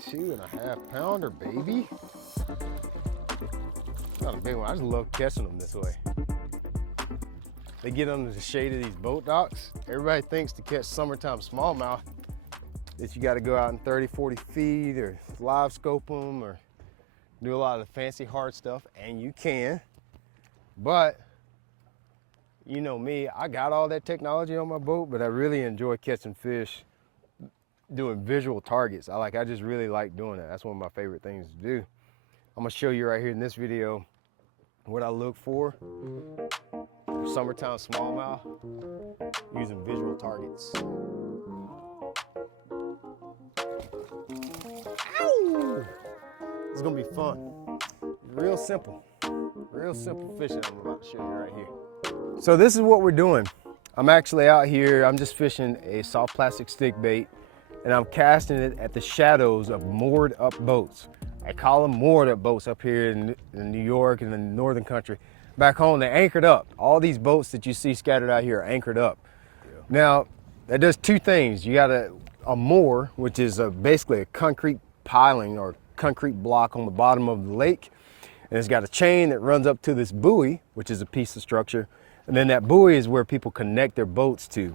2.5 pounder, baby. Not a big one. I just love catching them this way. They get under the shade of these boat docks. Everybody thinks to catch summertime smallmouth that you got to go out in 30, 40 feet or live scope them or do a lot of the fancy hard stuff, and you can. But you know me, I got all that technology on my boat, but I really enjoy catching fish doing visual targets. I just really like doing that. That's one of my favorite things to do. I'm gonna show you right here in this video what I look for summertime smallmouth using visual targets. Ow! It's gonna be fun. Real simple fishing I'm about to show you right here. So this is what we're doing. I'm actually out here, I'm just fishing a soft plastic stick bait, and I'm casting it at the shadows of moored up boats. I call them moored up boats up here in New York and in the northern country. Back home, they're anchored up. All these boats that you see scattered out here are anchored up. Yeah. Now, that does two things. You got a moor, which is basically a concrete piling or concrete block on the bottom of the lake. And it's got a chain that runs up to this buoy, which is a piece of structure. And then that buoy is where people connect their boats to.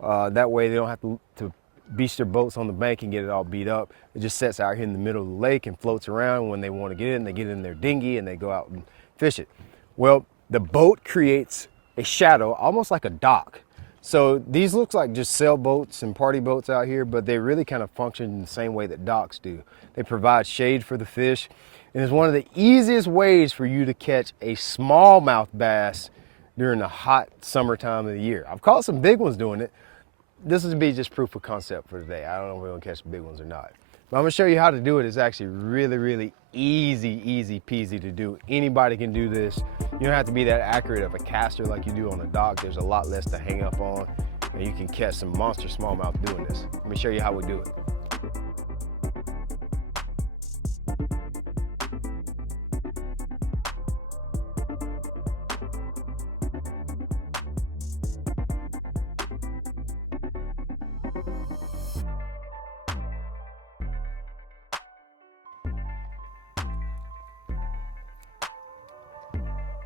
That way they don't have to beach their boats on the bank and get it all beat up. It just sits out here in the middle of the lake and floats around. When they want to get in, they get in their dinghy and they go out and fish it. Well, the boat creates a shadow, almost like a dock. So these looks like just sailboats and party boats out here, but they really kind of function in the same way that docks do. They provide shade for the fish, and it's one of the easiest ways for you to catch a smallmouth bass during the hot summertime of the year. I've caught some big ones doing it. This would be just proof of concept for today. I don't know if we're gonna catch big ones or not. But I'm gonna show you how to do it. It's actually really easy peasy to do. Anybody can do this. You don't have to be that accurate of a caster like you do on a dock. There's a lot less to hang up on, and you can catch some monster smallmouth doing this. Let me show you how we do it.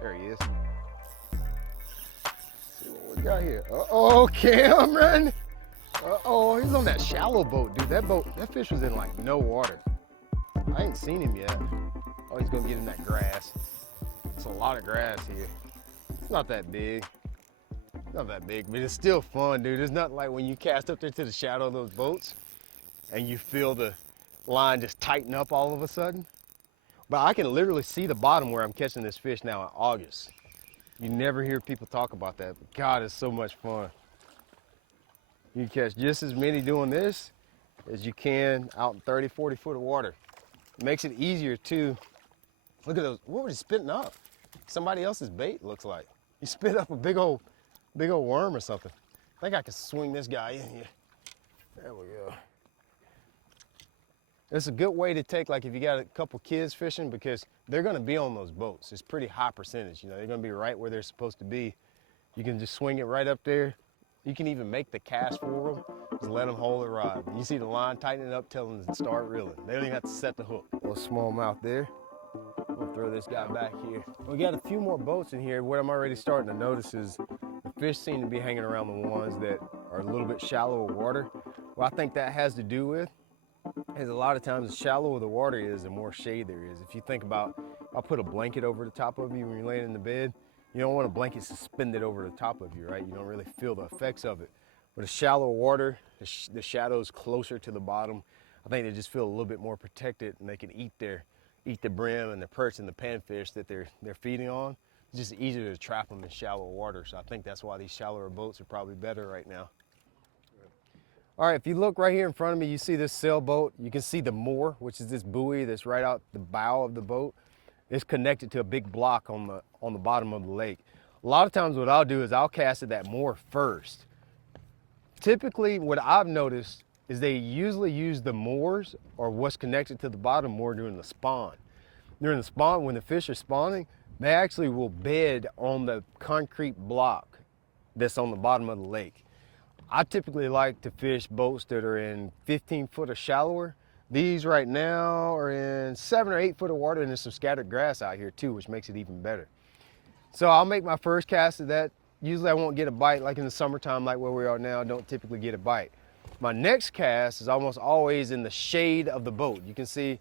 There he is. See what we got here. Uh-oh, Cameron. Uh-oh, he's on that shallow boat, dude. That fish was in like no water. I ain't seen him yet. Oh, he's gonna get in that grass. It's a lot of grass here. It's not that big. Not that big, but it's still fun, dude. It's not like when you cast up there to the shadow of those boats and you feel the line just tighten up all of a sudden. But I can literally see the bottom where I'm catching this fish now in August. You never hear people talk about that, but God, it's so much fun. You can catch just as many doing this as you can out in 30, 40 foot of water. It makes it easier too. Look at those, what was he spitting up? Somebody else's bait, looks like. He spit up a big old worm or something. I think I can swing this guy in here. There we go. It's a good way to take, like if you got a couple kids fishing, because they're gonna be on those boats. It's pretty high percentage, you know, they're gonna be right where they're supposed to be. You can just swing it right up there. You can even make the cast for them. Just let them hold it right. You see the line tightening up, tell them to start reeling. They don't even have to set the hook. A little smallmouth there. We'll throw this guy back here. We got a few more boats in here. What I'm already starting to notice is the fish seem to be hanging around the ones that are a little bit shallower water. What I think that has to do with is a lot of times the shallower the water is, the more shade there is. If you think about, I'll put a blanket over the top of you when you're laying in the bed. You don't want a blanket suspended over the top of you, right? You don't really feel the effects of it. But a shallow water, the shadow's closer to the bottom. I think they just feel a little bit more protected, and they can eat the brim and the perch and the panfish that they're feeding on. It's just easier to trap them in shallow water. So I think that's why these shallower boats are probably better right now. All right, if you look right here in front of me, you see this sailboat. You can see the moor, which is this buoy that's right out the bow of the boat. It's connected to a big block on the bottom of the lake. A lot of times what I'll do is I'll cast at that moor first. Typically, what I've noticed is they usually use the moors or what's connected to the bottom more during the spawn. During the spawn, when the fish are spawning, they actually will bed on the concrete block that's on the bottom of the lake. I typically like to fish boats that are in 15 foot or shallower. These right now are in 7 or 8 foot of water, and there's some scattered grass out here too, which makes it even better. So I'll make my first cast of that. Usually I won't get a bite, like in the summertime, like where we are now, I don't typically get a bite. My next cast is almost always in the shade of the boat. You can see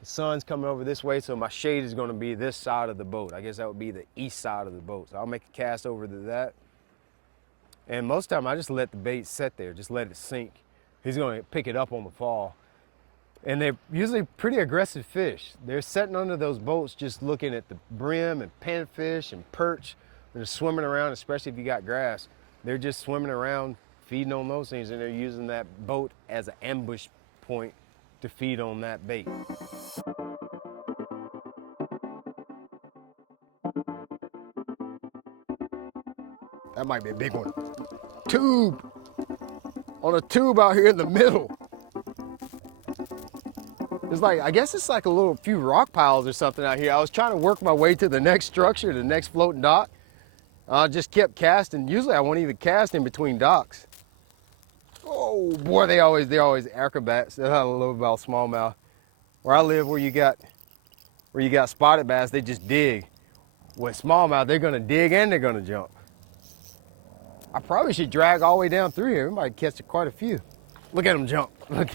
the sun's coming over this way, so my shade is gonna be this side of the boat. I guess that would be the east side of the boat. So I'll make a cast over to that. And most of the time I just let the bait sit there, just let it sink. He's gonna pick it up on the fall. And they're usually pretty aggressive fish. They're sitting under those boats just looking at the brim and panfish and perch. They're swimming around, especially if you got grass. They're just swimming around, feeding on those things, and they're using that boat as an ambush point to feed on that bait. That might be a big one. Tube! On a tube out here in the middle. It's like, I guess it's like a few rock piles or something out here. I was trying to work my way to the next structure, the next floating dock. I just kept casting. Usually I won't even cast in between docks. Oh boy, they're always acrobats. That's how I love about smallmouth. Where I live, where you got spotted bass, they just dig. With smallmouth, they're gonna dig and they're gonna jump. I probably should drag all the way down through here. We might catch quite a few. Look at them jump. Look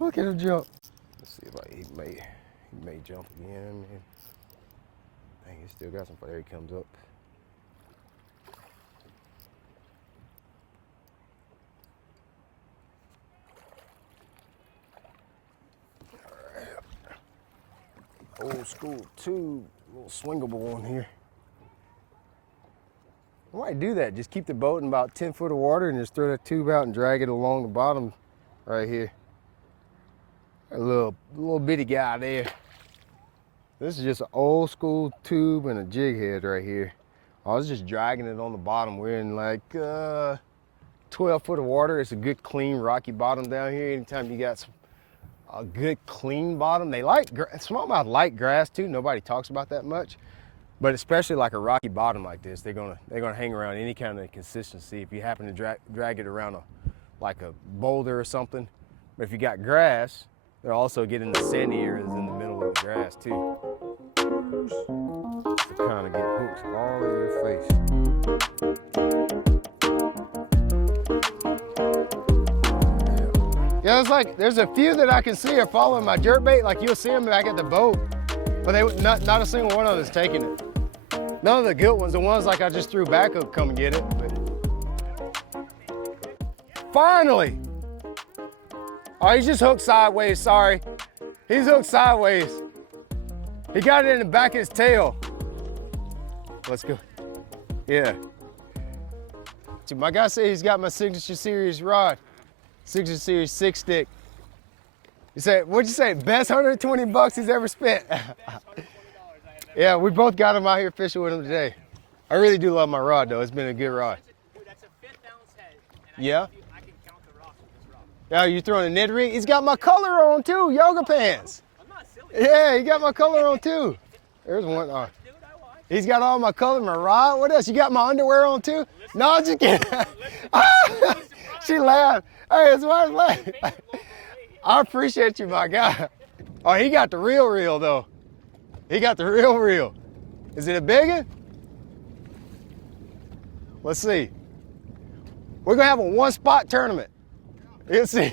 at them jump. Let's see if he may jump again. Dang, he still got some. There he comes up. Old school tube, little swingable one here. I might do that. Just keep the boat in about 10 foot of water and just throw that tube out and drag it along the bottom right here. A little bitty guy there. This is just an old school tube and a jig head right here. I was just dragging it on the bottom. We're in like 12 foot of water. It's a good clean rocky bottom down here. Anytime you got a good clean bottom, smallmouth like grass too. Nobody talks about that much. But especially like a rocky bottom like this, they're gonna hang around any kind of consistency. If you happen to drag it around like a boulder or something. But if you got grass, they'll also get in the sandy areas in the middle of the grass too. To kind of get hooks all in your face. Yeah, it's like there's a few that I can see are following my jerkbait. Like you'll see them back at the boat, but not a single one of them is taking it. None of the good ones, the ones like I just threw back up, come and get it. But finally! Oh, he's just hooked sideways, sorry. He's hooked sideways. He got it in the back of his tail. Let's go. Yeah. My guy said he's got my Signature Series rod. Signature Series 6-stick. You said, what'd you say? Best $120 he's ever spent. Yeah, we both got him out here fishing with him today. I really do love my rod though. It's been a good rod. Dude, that's a 5th ounce head. Yeah? I can count the rocks with this rod. Yeah, you throwing a Ned rig? He's got my color on too, yoga pants. I'm not silly. Yeah, he got my color on too. There's one. Dude, I watch. He's got all my color, my rod. What else? You got my underwear on too? No, I'm just kidding. She laughed. Hey, it's why I laughed. I appreciate you, my guy. Oh, he got the real though. He got the real. Is it a big one? Let's see. We're gonna have a 1-spot tournament. Let's see.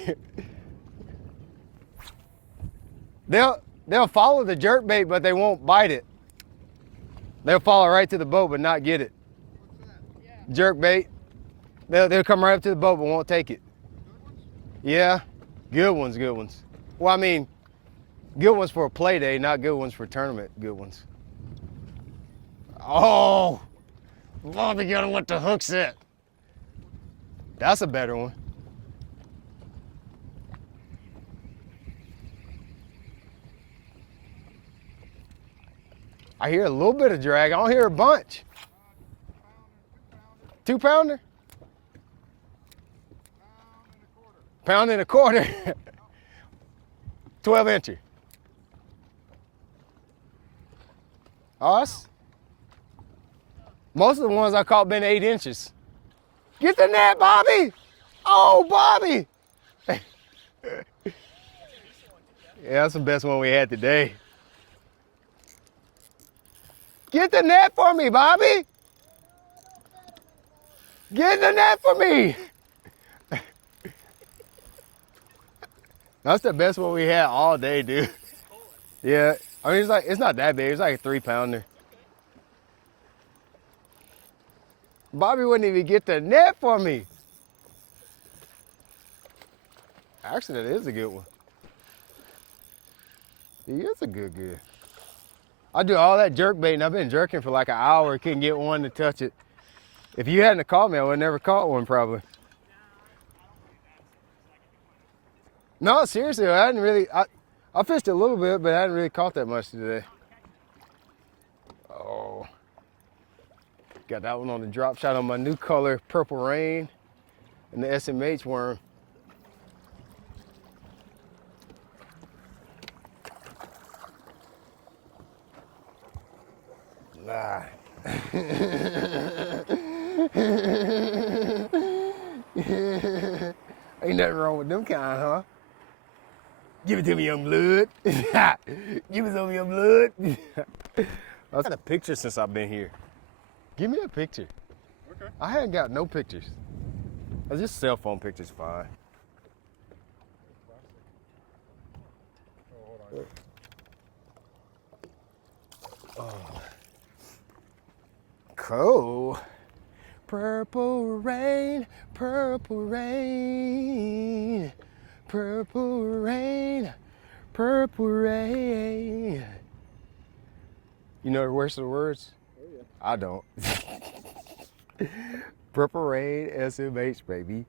They'll follow the jerkbait, but they won't bite it. They'll follow right to the boat, but not get it. Jerkbait. They'll come right up to the boat, but won't take it. Yeah, good ones. Well, I mean, good ones for a play day, not good ones for tournament. Good ones. Oh, Bobby got him with the hook set. That's a better one. I hear a little bit of drag. I don't hear a bunch. 2-pounder? Pound and a quarter. 12-incher. Us? Most of the ones I caught been 8 inches. Get the net, Bobby! Oh, Bobby! Yeah, that's the best one we had today. Get the net for me, Bobby. Get the net for me. That's the best one we had all day, dude. Yeah, I mean, it's not that big. It's like a 3-pounder. Bobby wouldn't even get the net for me. Actually, that is a good one. He is a good. I do all that jerk bait, and I've been jerking for like an hour. Couldn't get one to touch it. If you hadn't called me, I would have never caught one, probably. No, seriously, I hadn't really. I fished a little bit, but I hadn't really caught that much today. Oh, got that one on the drop shot on my new color, Purple Rain, and the SMH worm. Nah. Ain't nothing wrong with them kind, huh? Give it to me, young blood. Give me some, young blood. I've got a picture since I've been here. Give me a picture. Okay. I hadn't got no pictures. Just cell phone pictures fine. Oh, hold on. Oh. Cool. Purple rain, purple rain, purple rain, purple rain. You know the worst of the words? Oh, yeah. I don't. Purple rain, SMH, baby.